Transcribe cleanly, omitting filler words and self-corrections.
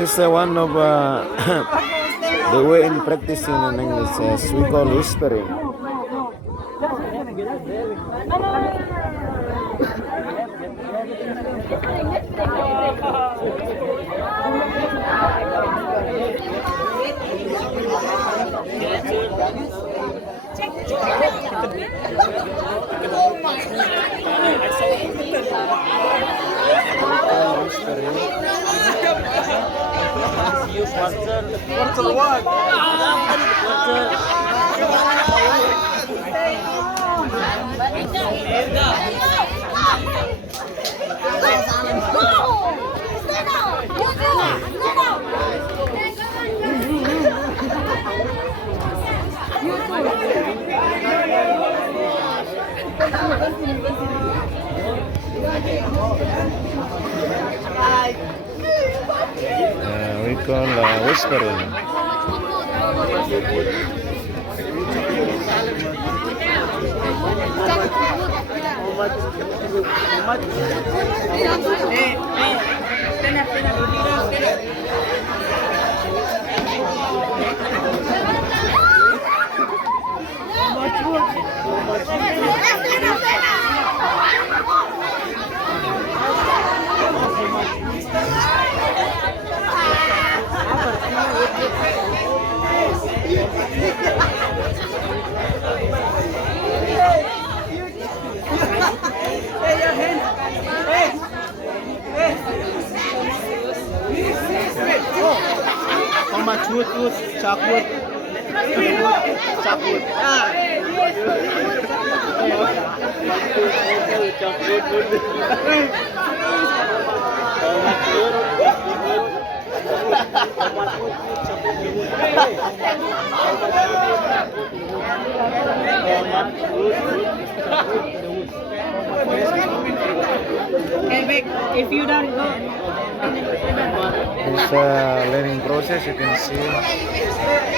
is one of the way in practicing in English as we call whispering. We call whispering. How much wood, chalkwood? Chalkwood. Okay, Vic, if you don't go. It's a learning process, you can see.